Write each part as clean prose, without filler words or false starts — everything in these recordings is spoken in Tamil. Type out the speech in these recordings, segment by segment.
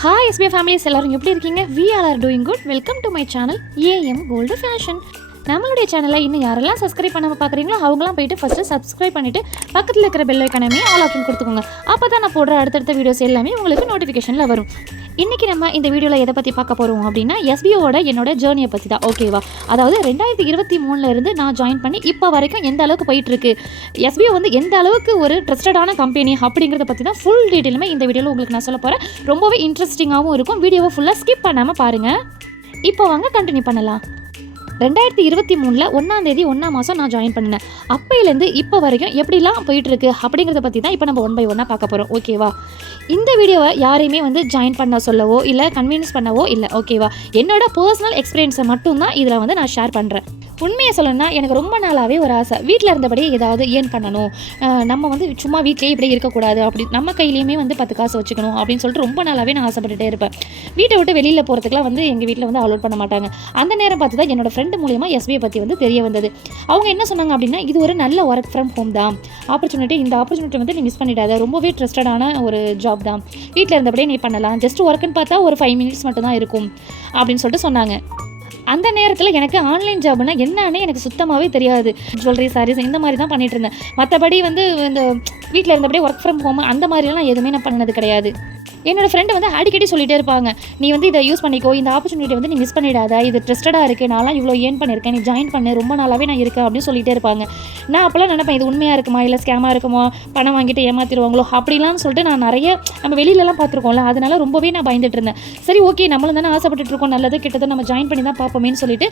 ஹாய் எஸ்பி ஃபேமிலிஸ் எல்லாரும் எப்படி இருக்கீங்க? We are doing good. Welcome to my channel AM gold fashion. நம்மளுடைய சேனலை இன்னும் யாரெல்லாம் சப்ஸ்கிரைப் பண்ணாமல் பார்க்குறீங்களோ அவங்களாம் போயிட்டு ஃபஸ்ட்டு சப்ஸ்கிரைப் பண்ணிவிட்டு பக்கத்தில் இருக்கிற பெல் ஐக்கானமே ஆல் ஆப்ஷன் கொடுத்துக்கோங்க. அப்போ தான் நான் போடுற அடுத்தடுத்த வீடியோஸ் எல்லாமே உங்களுக்கு நோட்டிஃபிகேஷனில் வரும். இன்றைக்கி நம்ம இந்த வீடியோவில் எதை பற்றி பார்க்க போகிறோம் அப்படின்னா எஸ்பிஓட என்னோட ஜேர்னியை பற்றி தான். ஓகேவா? அதாவது 2023 நான் ஜாயின் பண்ணி இப்போ வரைக்கும் எந்த அளவுக்கு போயிட்டுருக்கு, எஸ்பிஓ வந்து எந்த அளவுக்கு ஒரு ட்ரஸ்டடான கம்பெனி அப்படிங்கிறத பற்றி தான் ஃபுல் டீட்டெயிலுமே இந்த வீடியோவில் உங்களுக்கு நான் சொல்ல போகிறேன். ரொம்பவே இன்ட்ரெஸ்டிங்காகவும் இருக்கும். வீடியோவை ஃபுல்லாக ஸ்கிப் பண்ணாமல் பாருங்கள். இப்போ வாங்க கண்டினியூ பண்ணலாம். 2023 1ஆம் தேதி 1ஆம் மாதம் நான் ஜாயின் பண்ணேன். அப்பையிலேருந்து இப்போ வரைக்கும் எப்படிலாம் போயிட்டுருக்கு அப்படிங்கிறத பற்றி தான் இப்போ நம்ம 1 by 1 பார்க்க போகிறோம். ஓகேவா? இந்த வீடியோவை யாரையுமே வந்து ஜாயின் பண்ண சொல்லவோ இல்லை கன்வீன்ஸ் பண்ணவோ இல்லை. ஓகேவா? என்னோட பர்சனல் எக்ஸ்பீரியன்ஸை மட்டும்தான் இதில் வந்து நான் ஷேர் பண்ணுறேன். உண்மையை சொல்லணும்னா எனக்கு ரொம்ப நாளாகவே ஒரு ஆசை, வீட்டில் இருந்தபடி ஏதாவது ஏர்ன் பண்ணணும், நம்ம வந்து சும்மா வீட்டிலே இப்படி இருக்கக்கூடாது, அப்படி நம்ம கையிலையுமே வந்து 10 காசு வச்சுக்கணும் அப்படின்னு சொல்லிட்டு ரொம்ப நாளாகவே நான் ஆசைப்பட்டுட்டே இருப்பேன். வீட்டை விட்டு வெளியில் போகிறதுக்குலாம் வந்து எங்கள் வீட்டில் வந்து அலோட் பண்ண மாட்டாங்க. அந்த நேரம் பார்த்து தான் என்னோட ஃப்ரெண்டு மூலியமாக எஸ்பிஐ பற்றி வந்து தெரிய வந்தது. அவங்க என்ன சொன்னாங்க அப்படின்னா, இது ஒரு நல்ல ஒர்க் ஃப்ரம் ஹோம் தான் ஆப்பர்ச்சுனிட்டி, இந்த ஆப்பர்ச்சுனிட்டி வந்து நீ மிஸ் பண்ணிடாத, ரொம்பவே ட்ரஸ்டடான ஒரு ஜாப் தான், வீட்டில் இருந்தபடியே நீ பண்ணலாம், ஜஸ்ட் ஒர்க்குன்னு பார்த்தா ஒரு 5 minutes மட்டும் தான் இருக்கும் அப்படின்னு சொல்லிட்டு சொன்னாங்க. அந்த நேரத்தில் எனக்கு ஆன்லைன் ஜாப்னா என்னன்னு எனக்கு சுத்தமாகவே தெரியாது. ஜுவல்லரி, சாரீஸ் இந்த மாதிரி தான் பண்ணிகிட்டு இருந்தேன். மற்றபடி வந்து இந்த வீட்டில் இருந்தபடியே ஒர்க் ஃப்ரம் ஹோம் அந்த மாதிரிலாம் எதுவுமே நான் பண்ணது கிடையாது. என்னோடய ஃப்ரெண்டு வந்து அடிக்கடி சொல்லிகிட்டே இருப்பாங்க, நீ வந்து இதை யூஸ் பண்ணிக்கோ, இந்த ஆப்பர்ச்சுனிட்டி வந்து நீ மிஸ் பண்ணிடாத, இது ட்ரஸ்டடாக இருக்குது, நான்லாம் இவ்வளோ ஏர்ன் பண்ணியிருக்கேன், நீ ஜாயின் பண்ணு, ரொம்ப நாளாகவே நான் இருக்கேன் அப்படின்னு சொல்லிகிட்டே இருப்பாங்க. நான் அப்போல்லாம் நினைப்பேன், இது உண்மையாக இருக்குமா இல்லை ஸ்கேமாக இருக்குமா, பணம் வாங்கிட்டு ஏமாற்றிடுவாங்களோ அப்படிலாம் சொல்லிட்டு நான் நிறைய நம்ம வெளியிலலாம் பார்த்துருக்கோம்ல, அதனால ரொம்பவே நான் பயந்துட்டு இருந்தேன். சரி ஓகே, நம்மளும் தானே ஆசைப்பட்டுட்டு இருக்கோம், நல்லது கிட்டத்தட்ட நம்ம ஜாயின் பண்ணி தான் பார்ப்போமேன்னு சொல்லிட்டு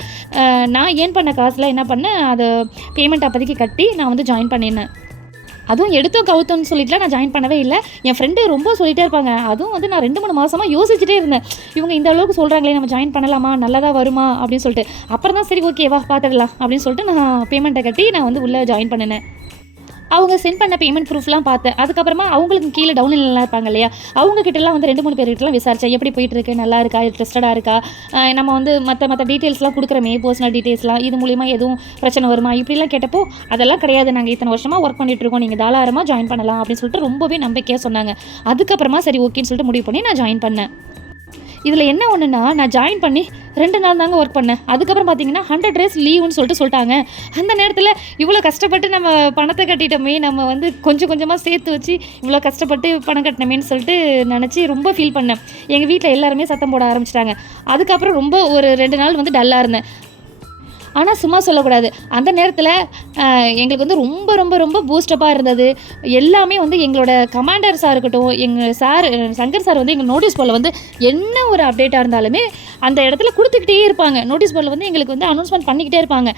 நான் ஏர்ன் பண்ண காசில் என்ன பண்ணேன், அதை பேமெண்ட் அப்போதைக்கு கட்டி நான் வந்து ஜாயின் பண்ணினேன். அதுவும் எடுத்தோம் கவுத்தோன்னு சொல்லிட்டுலாம் நான் ஜாயின் பண்ணவே இல்லை. என் ஃப்ரெண்டு ரொம்ப சொல்லிகிட்டே இருப்பாங்க. அதுவும் வந்து நான் 2-3 மாதமாக யோசிச்சுட்டே இருந்தேன், இவங்க இந்த அளவுக்கு சொல்கிறாங்களே, நம்ம ஜாயின் பண்ணலாமா, நல்லதாக வருமா அப்படின்னு சொல்லிட்டு. அப்புறம் தான் சரி ஓகேவா பார்த்துடலாம் அப்படின்னு சொல்லிட்டு நான் பேமெண்ட்டை கட்டி நான் வந்து உள்ளே ஜாயின் பண்ணினேன். அவங்க சென்ட் பண்ண பேமெண்ட் ப்ரூஃப்லாம் பார்த்தேன். அதுக்கப்புறமா அவங்களுக்கு கீழே டவுன்லைன்லாம் இருப்பாங்க இல்லையா, அவங்ககிட்டலாம் வந்து 2-3 பேர்கிட்டலாம் விசாரித்தேன், எப்படி போயிட்டுருக்கு, நல்லா இருக்கா, ட்ரஸ்டடாக இருக்கா, நம்ம வந்து மற்ற டீட்டெயில்ஸ்லாம் கொடுக்குறமே, பர்சனல் டீட்டெயில்ஸ்லாம், இது மூலிமா எதுவும் பிரச்சனை வருமா இப்படிலாம் கேட்டப்போ, அதெல்லாம் கிடையாது, நாங்கள் இத்தனை வருஷமாக ஒர்க் பண்ணிகிட்ருக்கோம், நீங்கள் தாராளமாக ஜாயின் பண்ணலாம் அப்படின்னு சொல்லிட்டு ரொம்பவே நம்பிக்கையாக சொன்னாங்க. அதுக்கப்புறமா சரி ஓகேன்னு சொல்லிட்டு முடிவு பண்ணி நான் ஜாயின் பண்ணேன். இதில் என்ன ஒன்றுனா, நான் ஜாயின் பண்ணி 2 நாள் தாங்க ஒர்க் பண்ணேன். அதுக்கப்புறம் பார்த்தீங்கன்னா 100 days லீவுன்னு சொல்லிட்டாங்க. அந்த நேரத்தில் இவ்வளோ கஷ்டப்பட்டு நம்ம பணத்தை கட்டிட்டோமே, நம்ம வந்து கொஞ்சம் கொஞ்சமாக சேர்த்து வச்சு இவ்வளோ கஷ்டப்பட்டு பணம் கட்டினமேன்னு சொல்லிட்டு நினச்சி ரொம்ப ஃபீல் பண்ணேன். எங்கள் வீட்டில் எல்லாருமே சத்தம் போட ஆரம்பிச்சிட்டாங்க. அதுக்கப்புறம் ரொம்ப ஒரு 2 நாள் வந்து டல்லாக இருந்தேன். ஆனால் சும்மா சொல்லக்கூடாது, அந்த நேரத்தில் எங்களுக்கு வந்து ரொம்ப ரொம்ப ரொம்ப பூஸ்டப்பாக இருந்தது. எல்லாமே வந்து எங்களோட கமாண்டர்ஸாக இருக்கட்டும், எங்கள் சார் சங்கர் சார் வந்து எங்கள் நோட்டீஸ் போர்டில் வந்து என்ன ஒரு அப்டேட்டாக இருந்தாலுமே அந்த இடத்துல கொடுத்துக்கிட்டே இருப்பாங்க. நோட்டீஸ் போர்டில் வந்து எங்களுக்கு வந்து அனௌன்ஸ்மெண்ட் பண்ணிக்கிட்டே இருப்பாங்க,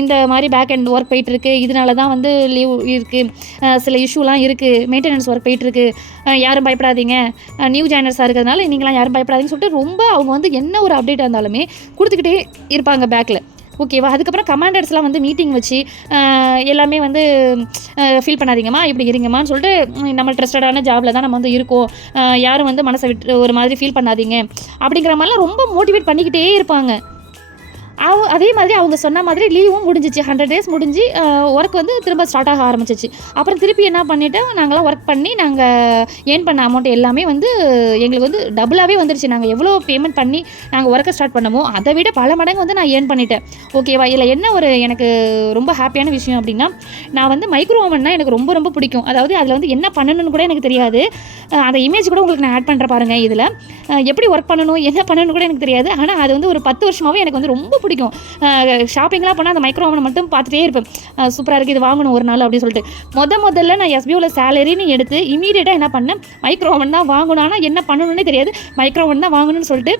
இந்த மாதிரி பேக் அண்ட் ஒர்க் போயிட்டுருக்கு, இதனால தான் வந்து லீவ் இருக்குது, சில இஷ்யூலாம் இருக்குது, மெயின்டெனன்ஸ் ஒர்க் போயிட்டுருக்கு, யாரும் பயப்படாதீங்க, நியூ ஜாயினர்ஸாக இருக்கிறதுனால நீங்களாம் யாரும் பயப்படாதீங்கன்னு சொல்லிட்டு ரொம்ப அவங்க வந்து என்ன ஒரு அப்டேட்டாக இருந்தாலுமே கொடுத்துக்கிட்டே இருப்பாங்க பேக்கில். ஓகேவா? அதுக்கப்புறம் கமாண்டர்ஸ்லாம் வந்து மீட்டிங் வச்சு எல்லாமே வந்து ஃபீல் பண்ணாதீங்கம்மா, இப்படி இருங்கம்மான்னு சொல்லிட்டு, நம்ம ட்ரஸ்டடான ஜாபில் தான் நம்ம வந்து இருக்கோம், யாரும் வந்து மனசை விட்டு ஒரு மாதிரி ஃபீல் பண்ணாதீங்க அப்படிங்கிற மாதிரிலாம் ரொம்ப மோட்டிவேட் பண்ணிக்கிட்டே இருப்பாங்க. அதே மாதிரி அவங்க சொன்ன மாதிரி லீவும் முடிஞ்சிச்சு. 100 days முடிஞ்சு ஒர்க் வந்து திரும்ப ஸ்டார்ட் ஆக ஆரம்பிச்சிச்சு. அப்புறம் திருப்பி என்ன பண்ணிவிட்டோம், நாங்களாம் ஒர்க் பண்ணி நாங்கள் ஏர்ன் பண்ண அமௌண்ட் எல்லாமே வந்து எங்களுக்கு வந்து டபுளாகவே வந்துருச்சு. நாங்கள் எவ்வளோ பேமெண்ட் பண்ணி நாங்கள் ஒர்க்கை ஸ்டார்ட் பண்ணமோ அதை விட பல மடங்கு வந்து நான் ஏர்ன் பண்ணிட்டேன். ஓகேவா? இதில் என்ன ஒரு எனக்கு ரொம்ப ஹாப்பியான விஷயம் அப்படின்னா, நான் வந்து மைக்ரோ ஓவன்னா எனக்கு ரொம்ப ரொம்ப பிடிக்கும். அதாவது அதில் வந்து என்ன பண்ணணும்னு கூட எனக்கு தெரியாது. அந்த இமேஜ் கூட உங்களுக்கு நான் ஆட் பண்ணுற பாருங்கள். இதில் எப்படி ஒர்க் பண்ணணும், என்ன பண்ணணும்னு கூட எனக்கு தெரியாது. ஆனால் அது வந்து ஒரு 10 வருஷமாகவே எனக்கு வந்து ரொம்ப பிடிக்கும். ஷாப்பிங்லாம் போனால் அந்த மைக்ரோ ஓவனை மட்டும் பார்த்துட்டே இருப்பேன், சூப்பராக இருக்குது, இது வாங்கணும் ஒரு நாள் அப்படின்னு சொல்லிட்டு. முதல்ல நான் எஸ்பிஓவில் சேலரின்னு எடுத்து இமீடியட்டாக என்ன பண்ணேன், மைக்ரோ ஓவன் தான் வாங்கணும். ஆனால் என்ன பண்ணணுன்னே தெரியாது, மைக்ரோ ஓவன் தான் வாங்கணும்னு சொல்லிட்டு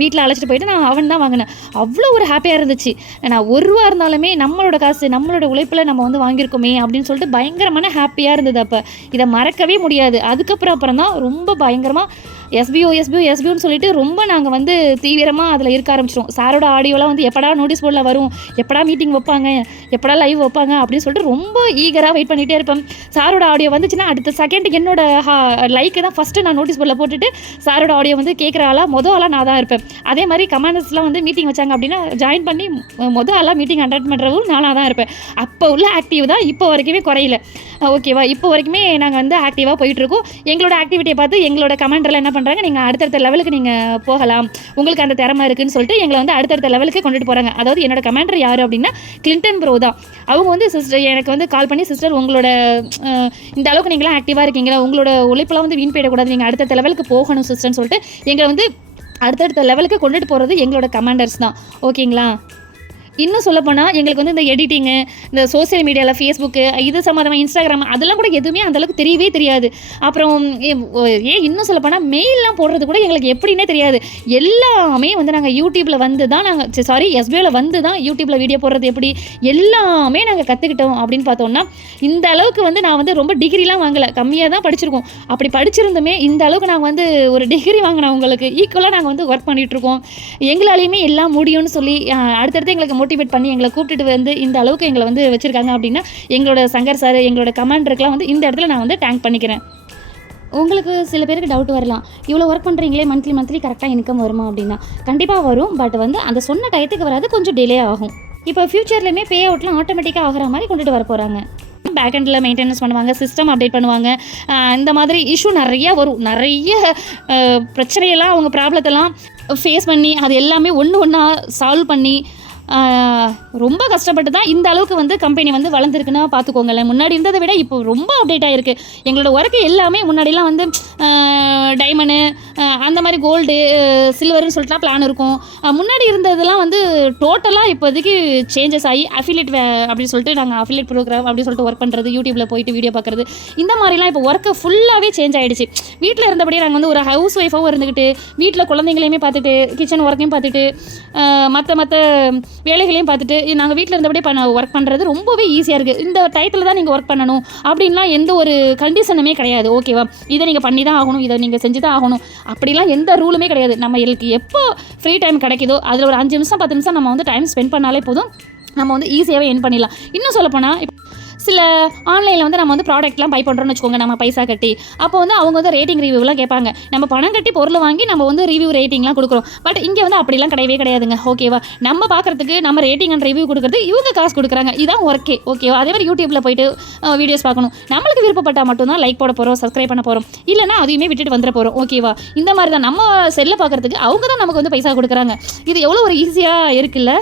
வீட்டில் அழைச்சிட்டு போயிட்டு நான் அவன் தான் வாங்கினேன். அவ்வளோ ஒரு ஹாப்பியாக இருந்துச்சு. நான் ₹1 இருந்தாலுமே நம்மளோட காசு, நம்மளோட உழைப்பில் நம்ம வந்து வாங்கியிருக்கோமே அப்படின்னு சொல்லிட்டு பயங்கரமான ஹாப்பியாக இருந்தது. அப்போ இதை மறக்கவே முடியாது. அதுக்கப்புறம் தான் ரொம்ப பயங்கரமாக எஸ்பிஓன்னு சொல்லிட்டு ரொம்ப நாங்கள் வந்து தீவிரமாக அதில் இருக்க ஆரம்பிச்சிடும். சாரோட ஆடியோலாம் வந்து எப்படா நோட்டீஸ் போர்டில் வரும், எப்படா மீட்டிங் வைப்பாங்க, எப்படா லைவ் வைப்பாங்க அப்படின்னு சொல்லிட்டு ரொம்ப ஈகராக வெயிட் பண்ணிகிட்டே இருப்பேன். சாரோட ஆடியோ வந்துச்சுன்னா அடுத்த செகண்ட் என்னோட லைக்கு தான் ஃபஸ்ட்டு நான் நோட்டீஸ் போர்டில் போட்டுட்டு சாரோட ஆடியோ வந்து கேட்குற ஆளாக நான் தான் இருப்பேன். அதே மாதிரி கமாண்டர்ஸ்லாம் வந்து மீட்டிங் வச்சாங்க அப்படின்னா ஜாயின் பண்ணி ஆளாக மீட்டிங் அட்டெண்ட் பண்ணுறவும் நானாக தான் இருப்பேன். அப்போ உள்ள ஆக்டிவ் தான் இப்போ வரைக்குமே குறையில. ஓகேவா? இப்போ வரைக்குமே நாங்கள் வந்து ஆக்டிவாக போயிட்டுருக்கோம். எங்களோட ஆக்டிவிட்டியை பார்த்து எங்களோட கமாண்டரில் என்ன பண்ணுறாங்க, நீங்கள் அடுத்தடுத்த லெவலுக்கு நீங்கள் போகலாம், உங்களுக்கு அந்த திறமை இருக்குன்னு சொல்லிட்டு எங்களை வந்து அடுத்தடுத்த லெவலுக்கு கொண்டுட்டு போகிறாங்க. அதாவது என்னோட கமாண்டர் யார் அப்படின்னா கிளின்டன் ப்ரோ தான். அவங்க வந்து சிஸ்டர் எனக்கு வந்து கால் பண்ணி, சிஸ்டர் உங்களோட இந்த அளவுக்கு நீங்களாம் ஆக்டிவாக இருக்கீங்களா, உங்களோட உழைப்பெல்லாம் வந்து வீண் போயிடக்கூடாது, நீங்கள் அடுத்த லெவலுக்கு போகணும் சிஸ்டர்னு சொல்லிட்டு எங்களை வந்து அடுத்தடுத்த லெவலுக்கு கொண்டுட்டு போகிறது எங்களோட கமாண்டர்ஸ் தான். ஓகேங்களா? இன்னும் சொல்லப்போனால் எங்களுக்கு வந்து இந்த எடிட்டிங்கு, இந்த சோசியல் மீடியாவில் ஃபேஸ்புக்கு இது சம்மந்தமாக இன்ஸ்டாகிராம் அதெல்லாம் கூட எதுவுமே அந்தளவுக்கு தெரியவே தெரியாது. அப்புறம் இன்னும் சொல்லப்போனால் மெயிலெலாம் போடுறது கூட எங்களுக்கு எப்படின்னே தெரியாது. எல்லாமே வந்து நாங்கள் யூடியூப்பில் வந்து தான் எஸ்பிஓவில் வந்து தான் யூடியூப்பில் வீடியோ போடுறது எப்படி எல்லாமே நாங்கள் கற்றுக்கிட்டோம். அப்படின்னு பார்த்தோம்னா இந்த அளவுக்கு வந்து நான் வந்து ரொம்ப டிகிரிலாம் வாங்கலை, கம்மியாக தான் படிச்சிருக்கோம். அப்படி படிச்சிருந்துமே இந்த அளவுக்கு நாங்கள் வந்து ஒரு டிகிரி வாங்கினவங்களுக்கு ஈக்குவலாக நாங்கள் வந்து ஒர்க் பண்ணிகிட்ருக்கோம். எங்களாலேயுமே எல்லாம் முடியும்னு சொல்லி அடுத்தடுத்து எங்களுக்கு மோட்டிவேட் பண்ணி எங்களை கூப்பிட்டுட்டு வந்து இந்த அளவுக்கு எங்களை வந்து வச்சுருக்காங்க. அப்படின்னா எங்களோட சங்கர் சார், எங்களோட கமாண்டருக்குலாம் வந்து இந்த இடத்துல நான் வந்து தேங்க் பண்ணிக்கிறேன். உங்களுக்கு சில பேருக்கு டவுட் வரலாம், இவ்வளோ ஒர்க் பண்ணுறீங்களே மந்த்லி கரெக்டாக இன்கம் வருமா அப்படின்னா கண்டிப்பாக வரும். பட் வந்து அந்த சொன்ன டயத்துக்கு வராது, கொஞ்சம் டிலே ஆகும். இப்போ ஃப்யூச்சர்லேயுமே பே அவுட்லாம் ஆட்டோமேட்டிக்காக ஆகிற மாதிரி கொண்டுட்டு வர போகிறாங்க. பேக்கெண்டில் மெயின்டெனன்ஸ் பண்ணுவாங்க, சிஸ்டம் அப்டேட் பண்ணுவாங்க. இந்த மாதிரி இஷ்யூ நிறையா வரும். நிறைய பிரச்சனையெல்லாம் அவங்க ப்ராப்ளத்தெல்லாம் ஃபேஸ் பண்ணி அது எல்லாமே ஒன்றா சால்வ் பண்ணி ரொம்ப கஷ்டப்பட்டு தான் இந்த அளவுக்கு வந்து கம்பெனி வந்து வளர்ந்துருக்குன்னா பார்த்துக்கோங்களேன். முன்னாடி இருந்ததை விட இப்போ ரொம்ப அப்டேட் ஆகிருக்கு. எங்களோட ஒர்க்கு எல்லாமே முன்னாடிலாம் வந்து டைமண்டு அந்த மாதிரி கோல்டு சில்வர்னு சொல்லிட்டுலாம் பிளான் இருக்கும். முன்னாடி இருந்ததெல்லாம் வந்து டோட்டலாக இப்போதைக்கு சேஞ்சஸ் ஆகி அஃபிலியேட் அப்படின்னு சொல்லிட்டு நாங்கள் அஃபிலியேட் ப்ரோக்ராம் அப்படின்னு சொல்லிட்டு ஒர்க் பண்ணுறது, யூடியூப்பில் போயிட்டு வீடியோ பார்க்குறது, இந்த மாதிரிலாம் இப்போ ஒர்க்கு ஃபுல்லாகவே சேஞ்ச் ஆகிடுச்சு. வீட்டில் இருந்தபடியே நாங்கள் வந்து ஒரு ஹவுஸ் ஒய்ஃபாகவும் இருந்துக்கிட்டு வீட்டில் குழந்தைங்களையுமே பார்த்துட்டு கிச்சன் ஒர்க்கையும் பார்த்துட்டு மற்ற வேலைகளையும் பார்த்துட்டு நாங்கள் வீட்டில் இருந்தபடியே ஒர்க் பண்ணுறது ரொம்பவே ஈஸியாக இருக்குது. இந்த டயத்தில் தான் நீங்கள் ஒர்க் பண்ணணும் அப்படின்லாம் எந்த ஒரு கண்டிஷனுமே கிடையாது. ஓகேவா? இதை நீங்கள் பண்ணி தான் ஆகணும், இதை நீங்கள் செஞ்சு தான் ஆகணும் அப்படிலாம் எந்த ரூலுமே கிடையாது. நம்ம எனக்கு எப்போ ஃப்ரீ டைம் கிடைக்குதோ அதில் ஒரு 5 நிமிஷம் 10 நிமிஷம் நம்ம வந்து டைம் ஸ்பெண்ட் பண்ணாலே போதும், நம்ம வந்து ஈஸியாகவே என் பண்ணிடலாம். இன்னும் சொல்லப்போனால் சில ஆன்லைனில் வந்து நம்ம வந்து ப்ராடக்ட்லாம் பை பண்ணுறோன்னு வச்சுக்கோங்க, நம்ம பைசா கட்டி. அப்போ வந்து அவங்க வந்து ரேட்டிங் ரிவ்யூலாம் கேட்பாங்க. நம்ம பணம் கட்டி பொருள் வாங்கி நம்ம வந்து ரிவ்யூ ரேட்டிங்லாம் கொடுக்குறோம். பட் இங்கே வந்து அப்படிலாம் கிடையவே கிடையாதுங்க. ஓகேவா? நம்ம பார்க்குறதுக்கு நம்ம ரேட்டிங் அண்ட் ரிவ்யூ கொடுக்குறது இவங்க காசு கொடுக்குறாங்க. இதான் ஒர்க்கே. ஓகேவா? அதே மாதிரி யூடியூப்பில் போய்ட்டு வீடியோஸ் பார்க்கணும். நம்மளுக்கு விருப்பப்பட்டால் மட்டும்தான் லைக் போட போகிறோம், சப்ஸ்கிரைப் பண்ண போகிறோம், இல்லைனா அதையுமே விட்டுட்டு வந்துட போகிறோம். ஓகேவா? இந்த மாதிரி தான் நம்ம செல்லை பார்க்குறதுக்கு அவங்க தான் நமக்கு வந்து பைசா கொடுக்குறாங்க. இது எவ்வளோ ஒரு ஈஸியாக இருக்குல்ல.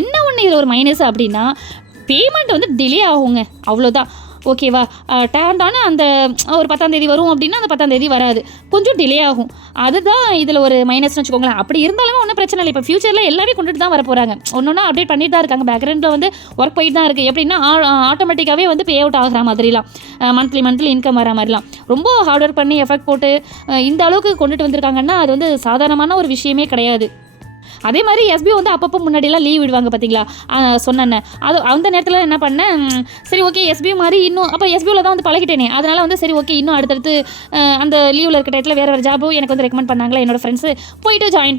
என்ன ஒன்று இதில் ஒரு மைனஸ் அப்படின்னா பேமெண்ட் வந்து டிலே ஆகுங்க, அவ்வளோதான். ஓகேவா? டேண்டான அந்த ஒரு 10ஆம் தேதி வரும் அப்படின்னா அந்த 10ஆம் தேதி வராது, கொஞ்சம் டிலே ஆகும். அதுதான் இதில் ஒரு மைனஸ்னு வச்சுக்கோங்களேன். அப்படி இருந்தாலுமே ஒன்றும் பிரச்சனை இல்லை. இப்போ ஃபியூச்சரில் எல்லாமே கொண்டுட்டு தான் வர போகிறாங்க. ஒன்றா அப்டேட் பண்ணிட்டு தான் இருக்காங்க. பேக்ரவுண்டில் வந்து ஒர்க் போயிட்டு தான் இருக்குது. எப்படின்னா ஆட்டோமேட்டிக்காகவே வந்து பே அவுட் ஆகிற மாதிரிலாம் மந்த்லி இன்கம் வர மாதிரிலாம் ரொம்ப ஹார்ட் ஒர்க் பண்ணி எஃபெக்ட் போட்டு இந்த அளவுக்கு கொண்டுட்டு வந்திருக்காங்கன்னா அது வந்து சாதாரணமான ஒரு விஷயமே கிடையாது. அதே மாதிரி எஸ்பிஓ வந்து அப்பப்போ முன்னாடியெல்லாம் லீவ் விடுவாங்க பார்த்தீங்களா, சொன்னேன். அது அந்த நேரத்தில் என்ன பண்ணேன், சரி ஓகே எஸ்பிஓ மாதிரி இன்னும் அப்போ எஸ்பிஓவில் தான் வந்து பழகிட்டேனே, அதனால் வந்து சரி ஓகே இன்னும் அடுத்தடுத்து அந்த லீவில் இருக்க டயத்தில் வேறு ஜாபும் எனக்கு வந்து ரெக்கமெண்ட் பண்ணாங்களா என்னோடய ஃப்ரெண்ட்ஸு, போயிட்டு ஜாயின்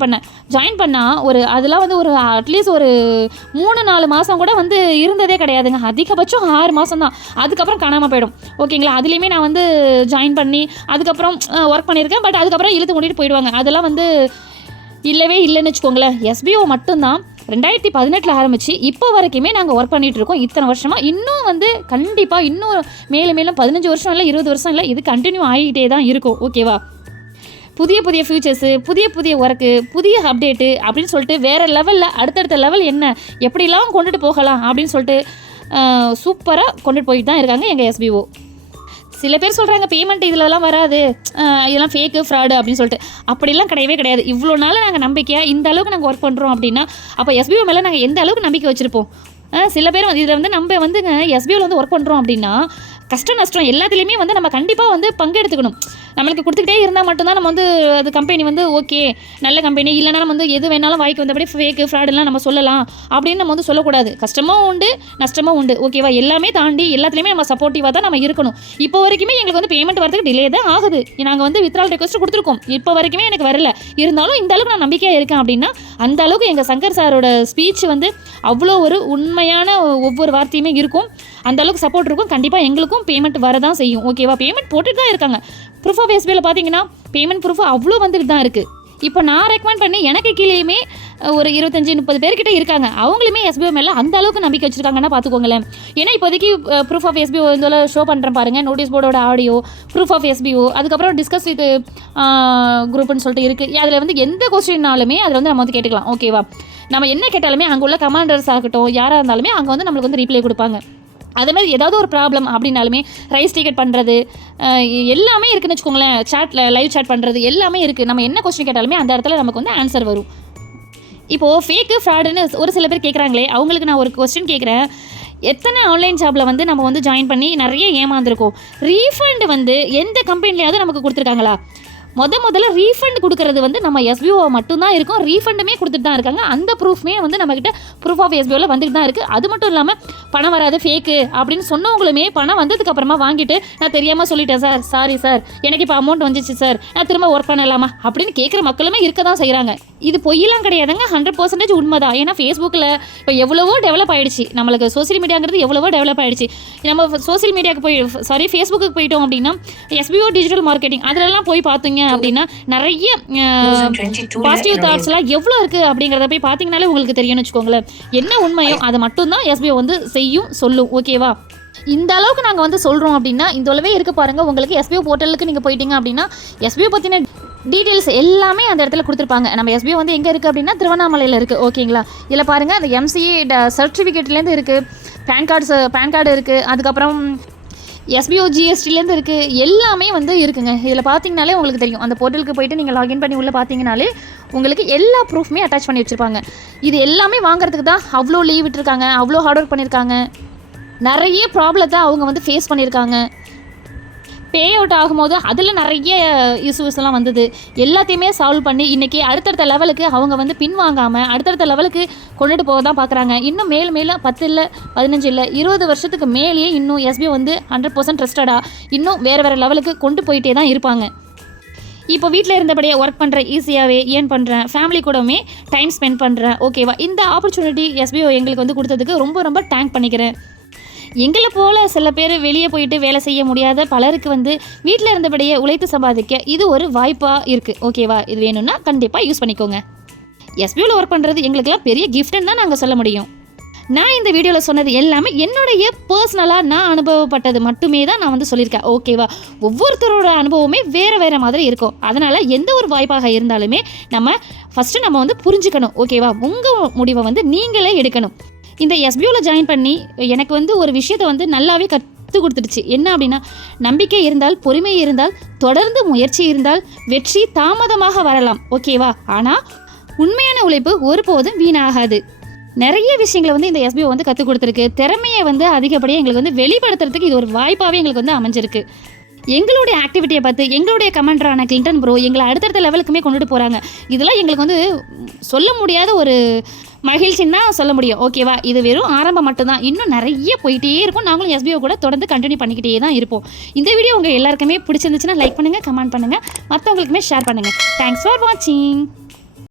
பண்ணால் அதெல்லாம் வந்து ஒரு அட்லீஸ்ட் ஒரு 3-4 மாதம் கூட வந்து இருந்ததே கிடையாதுங்க. அதிகபட்சம் 6 மாதம் தான். அதுக்கப்புறம் காணாமல் போயிடும். ஓகேங்களா? அதுலேயுமே நான் வந்து ஜாயின் பண்ணி அதுக்கப்புறம் ஒர்க் பண்ணியிருக்கேன். பட் அதுக்கப்புறம் இழுத்து மூடிட்டு போயிடுவாங்க. அதெல்லாம் வந்து இல்லவே இல்லைன்னு வச்சுக்கோங்களேன். எஸ்பிஓ மட்டும்தான் 2018 ஆரம்பித்து இப்போ வரைக்குமே நாங்கள் ஒர்க் பண்ணிகிட்ருக்கோம். இத்தனை வருஷமாக இன்னும் வந்து கண்டிப்பாக இன்னும் மேலும் 15 வருஷம் இல்லை 20 வருஷம் இல்லை, இது கண்டினியூ ஆகிக்கிட்டே தான் இருக்கும். ஓகேவா? புதிய ஃபியூச்சர்ஸு, புதிய ஒர்க்கு, புதிய அப்டேட்டு அப்படின்னு சொல்லிட்டு வேறு லெவலில் அடுத்தடுத்த லெவல் என்ன எப்படிலாம் கொண்டுட்டு போகலாம் அப்படின்னு சொல்லிட்டு சூப்பராக கொண்டுட்டு போயிட்டு தான் இருக்காங்க எங்கள் எஸ்பிஓ. சில பேர் சொல்கிறாங்க பேமெண்ட் இதிலலாம் வராது, இதெல்லாம் ஃபேக்கு ஃப்ராடு அப்படின்னு சொல்லிட்டு. அப்படிலாம் கிடையவே கிடையாது. இவ்வளோ நாள் நாங்கள் நம்பிக்கையாக இந்த அளவுக்கு நாங்கள் ஒர்க் பண்ணுறோம் அப்படின்னா அப்போ எஸ்பிஓ மேலே நாங்கள் எந்த அளவுக்கு நம்பிக்கை வச்சுருப்போம். சில பேர் வந்து இதில் வந்து நம்ம வந்துங்க எஸ்பிஓவில் வந்து ஒர்க் பண்ணுறோம் அப்படின்னா கஷ்டம் நஷ்டம் எல்லாத்துலேயுமே வந்து நம்ம கண்டிப்பாக வந்து பங்கெடுத்துக்கணும். நம்மளுக்கு கொடுத்துக்கிட்டே இருந்தால் மட்டும்தான் நம்ம வந்து அது கம்பெனி வந்து ஓகே நல்ல கம்பெனி, இல்லைனா நம்ம வந்து எது வேணாலும் வாய்க்கு வந்தபடி ஃபேக்கு ஃப்ராடெல்லாம் நம்ம சொல்லலாம் அப்படின்னு நம்ம வந்து சொல்லக்கூடாது. கஷ்டமும் உண்டு நஷ்டமும் உண்டு. ஓகேவா? எல்லாமே தாண்டி எல்லாத்துலேயுமே நம்ம சப்போர்ட்டிவாக தான் நம்ம இருக்கணும். இப்போ வரைக்குமே எங்களுக்கு வந்து பேமெண்ட் வரதுக்கு டிலே தான் ஆகுது. நாங்கள் வந்து வித்ட்ரால் ரெக்வஸ்ட் கொடுத்துருக்கோம், இப்போ வரைக்குமே எனக்கு வரல. இருந்தாலும் இந்த அளவுக்கு நான் நம்பிக்கையாக இருக்கேன் அப்படின்னா அந்த அளவுக்கு எங்கள் சங்கர் சாரோட ஸ்பீச் வந்து அவ்வளோ ஒரு உண்மையான ஒவ்வொரு வார்த்தையுமே இருக்கும். அந்த அளவுக்கு சப்போர்ட் இருக்கும். கண்டிப்பாக எங்களுக்கும் பேமெண்ட் வரதான் செய்யும். ஓகேவா? பேமெண்ட் போட்டுட்டு தான் இருக்காங்க. ப்ரூஃப் ஆஃப் எஸ்பிஐயில் பார்த்தீங்கன்னா பேமெண்ட் ப்ரூஃப் அவ்வளோ வந்துட்டு தான் இருக்குது. இப்போ நான் ரெக்கமெண்ட் பண்ணி எனக்கு கீழேயுமே ஒரு 25-30 பேர்கிட்ட இருக்காங்க. அவங்களுமே எஸ்பிஓ மேலே அந்த அளவுக்கு நம்பிக்கை வச்சுருக்காங்கன்னா பார்த்துக்கோங்களேன். ஏன்னா இப்போதைக்கு ப்ரூஃப் ஆஃப் எஸ்பிஓ இதில் ஷோ பண்ணுறேன் பாருங்கள், நோட்டீஸ் போர்டோட ஆடியோ, ப்ரூஃப் ஆஃப் எஸ்பிஓ, அதுக்கப்புறம் டிஸ்கஸ் வித் குரூப்னு சொல்லிட்டு இருக்குது. அதில் வந்து எந்த கொஸ்டின்னாலுமே அதில் வந்து நம்ம வந்து கேட்டுக்கலாம். ஓகேவா, நம்ம என்ன கேட்டாலுமே அங்கே உள்ள கமாண்டர்ஸ் ஆகட்டும் யாராக இருந்தாலுமே அங்கே வந்து நம்மளுக்கு வந்து ரீப்ளை கொடுப்பாங்க. அதே மாதிரி ஏதாவது ஒரு ப்ராப்ளம் அப்படின்னாலுமே ரைஸ் டிக்கெட் பண்ணுறது எல்லாமே இருக்குதுன்னு வச்சுக்கோங்களேன். லைவ் சேட் பண்ணுறது எல்லாமே இருக்குது. நம்ம என்ன கொஸ்டின் கேட்டாலுமே அந்த இடத்துல நமக்கு வந்து ஆன்சர் வரும். இப்போது ஃபேக்கு ஃப்ராடுன்னு ஒரு சில பேர் கேட்குறாங்களே, அவங்களுக்கு நான் ஒரு கொஸ்டின் கேட்குறேன். எத்தனை ஆன்லைன் ஜாபில் வந்து நம்ம வந்து ஜாயின் பண்ணி நிறைய ஏமாந்துருக்கோம். ரீஃபண்ட் வந்து எந்த கம்பெனிலையாவது நமக்கு கொடுத்துருக்காங்களா? முதல்ல ரீஃபண்ட் கொடுக்கறது வந்து நம்ம எஸ்பிஓ மட்டும்தான் இருக்கும். ரீஃபண்டுமே கொடுத்துட்டு தான் இருக்காங்க. அந்த ப்ரூஃப்மே வந்து நம்மக்கிட்ட ப்ரூஃப் ஆஃப் எஸ்பிஓவில் வந்துட்டு தான் இருக்குது. அது மட்டும் இல்லாமல் பணம் வராது ஃபேக்கு அப்படின்னு சொன்னவங்களுமே பணம் வந்ததுக்கப்புறமா வாங்கிட்டு நான் தெரியாமல் சொல்லிட்டேன் சார், சாரி சார், எனக்கு இப்போ அமௌண்ட் வந்துச்சு சார், நான் திரும்ப ஒர்க் பண்ணலாமா அப்படின்னு கேட்குற மக்களுமே இருக்க தான் செய்கிறாங்க. இது பொய்யெல்லாம் கிடையாதுங்க, 100% உண்மை தான். ஏன்னா ஃபேஸ்புக்கில் இப்போ எவ்வளவோ டெவலப் ஆகிடுச்சு. நம்மளுக்கு சோசியல் மீடியாங்கிறது எவ்வளவோ டெவலப் ஆகிடுச்சு. நம்ம சோசியல் மீடியாவுக்கு ஃபேஸ்புக்கு போயிட்டோம் அப்படின்னா எஸ்பிஓ டிஜிட்டல் மார்க்கெட்டிங் அதிலெல்லாம் போய் பார்த்தீங்க அப்படின்னா நிறைய பாசிட்டிவ் தாட்ஸ்லாம் எவ்வளோ இருக்குது அப்படிங்கிறத போய் பார்த்தீங்கனாலே உங்களுக்கு தெரியும்னு வச்சுக்கோங்களேன். என்ன உண்மையோ அதை மட்டும்தான் எஸ்பிஓ வந்து செய்யும் சொல்லும். ஓகேவா, இந்த அளவுக்கு நாங்கள் வந்து சொல்கிறோம் அப்படின்னா இந்த அளவே இருக்க பாருங்கள். உங்களுக்கு எஸ்பிஓ போர்ட்டலுக்கு நீங்கள் போயிட்டீங்க அப்படின்னா எஸ்பிஓ பற்றின டீட்டெயில்ஸ் எல்லாமே அந்த இடத்துல கொடுத்துருப்பாங்க. நம்ம எஸ்பிஓ வந்து எங்கே இருக்குது அப்படின்னா திருவண்ணாமலையில் இருக்குது. ஓகேங்களா, இதில் பாருங்கள் அந்த எம்சிஏ சர்டிஃபிகேட்லேருந்து இருக்குது, பேன் கார்டு இருக்குது, அதுக்கப்புறம் எஸ்பிஓ ஜிஎஸ்டிலேருந்து இருக்குது, எல்லாமே வந்து இருக்குங்க. இதில் பார்த்தீங்கனாலே உங்களுக்கு தெரியும். அந்த போர்ட்டலுக்கு போய்ட்டு நீங்கள் லாகின் பண்ணி உள்ளே பார்த்தீங்கனாலே உங்களுக்கு எல்லா ப்ரூஃப்மே அட்டாச் பண்ணி வச்சுருப்பாங்க. இது எல்லாமே வாங்குறதுக்கு தான் அவ்வளோ லீவ் விட்டுருக்காங்க, அவ்வளோ ஹார்ட் ஒர்க் பண்ணியிருக்காங்க, நிறைய ப்ராப்ளத்தை அவங்க வந்து ஃபேஸ் பண்ணியிருக்காங்க. பே அவுட் ஆகும்போது அதில் நிறைய இஷ்யூஸ்லாம் வந்தது. எல்லாத்தையுமே சால்வ் பண்ணி இன்றைக்கி அடுத்தடுத்த லெவலுக்கு அவங்க வந்து பின்வாங்காமல் அடுத்தடுத்த லெவலுக்கு கொண்டுட்டு போக தான் பார்க்குறாங்க. இன்னும் மேலே 10 இல்லை 15 இல்லை 20 வருஷத்துக்கு மேலேயே இன்னும் எஸ்பிஓ வந்து 100% ட்ரஸ்டடாக இன்னும் வேறு லெவலுக்கு கொண்டு போயிட்டே தான் இருப்பாங்க. இப்போ வீட்டில் இருந்தபடியே ஒர்க் பண்ணுறேன், ஈஸியாகவே ஏர்ன் பண்ணுறேன், ஃபேமிலி கூடவுமே டைம் ஸ்பெண்ட் பண்ணுறேன். ஓகேவா, இந்த ஆப்பர்ச்சுனிட்டி எஸ்பிஓ எங்களுக்கு வந்து கொடுத்ததுக்கு ரொம்ப தேங்க் பண்ணிக்கிறேன். எங்களை போல் சில பேர் வெளியே போயிட்டு வேலை செய்ய முடியாத பலருக்கு வந்து வீட்டில் இருந்தபடியே உழைத்து சம்பாதிக்க இது ஒரு வாய்ப்பாக இருக்குது. ஓகேவா, இது வேணும்னா கண்டிப்பாக யூஸ் பண்ணிக்கோங்க. எஸ்பிஓவில் ஒர்க் பண்ணுறது எங்களுக்கெல்லாம் பெரிய கிஃப்ட்டுன்னு தான் நாங்கள் சொல்ல முடியும். நான் இந்த வீடியோவில் சொன்னது எல்லாமே என்னுடைய பர்சனலாக நான் அனுபவப்பட்டது மட்டுமே தான் நான் வந்து சொல்லியிருக்கேன். ஓகேவா, ஒவ்வொருத்தரோட அனுபவமே வேறு மாதிரி இருக்கும். அதனால் எந்த ஒரு வாய்ப்பாக இருந்தாலுமே ஃபஸ்ட்டு நம்ம வந்து புரிஞ்சுக்கணும். ஓகேவா, உங்கள் முடிவை வந்து நீங்களே எடுக்கணும். இந்த எஸ்பிஓவில் ஜாயின் பண்ணி எனக்கு வந்து ஒரு விஷயத்தை வந்து நல்லாவே கற்றுக் கொடுத்துடுச்சு. என்ன அப்படின்னா, நம்பிக்கை இருந்தால், பொறுமை இருந்தால், தொடர்ந்து முயற்சி இருந்தால் வெற்றி தாமதமாக வரலாம். ஓகேவா, ஆனால் உண்மையான உழைப்பு ஒருபோதும் வீணாகாது. நிறைய விஷயங்களை வந்து இந்த எஸ்பிஓ வந்து கற்றுக் கொடுத்துருக்கு. திறமையை வந்து அதிகப்படியாக எங்களுக்கு வந்து வெளிப்படுத்துறதுக்கு இது ஒரு வாய்ப்பாகவே எங்களுக்கு வந்து அமைஞ்சிருக்கு. எங்களுடைய ஆக்டிவிட்டியை பார்த்து எங்களுடைய கமெண்டரான கிளின்டன் ப்ரோ எங்களை அடுத்தடுத்த லெவலுக்குமே கொண்டுட்டு போகிறாங்க. இதெல்லாம் எங்களுக்கு வந்து சொல்ல முடியாத ஒரு மகிழ்ச்சின்னு தான் சொல்ல முடியும். ஓகேவா, இது வெறும் ஆரம்பம் மட்டும்தான். இன்னும் நிறைய போயிட்டே இருக்கும். நாங்களும் எஸ்பிஓ கூட தொடர்ந்து கண்டினியூ பண்ணிக்கிட்டே தான் இருப்போம். இந்த வீடியோ உங்கள் எல்லாருக்குமே பிடிச்சிருந்துச்சுன்னா லைக் பண்ணுங்கள், கமெண்ட் பண்ணுங்கள், மற்றவங்களுக்குமே ஷேர் பண்ணுங்கள். தேங்க்ஸ் ஃபார் வாட்சிங்.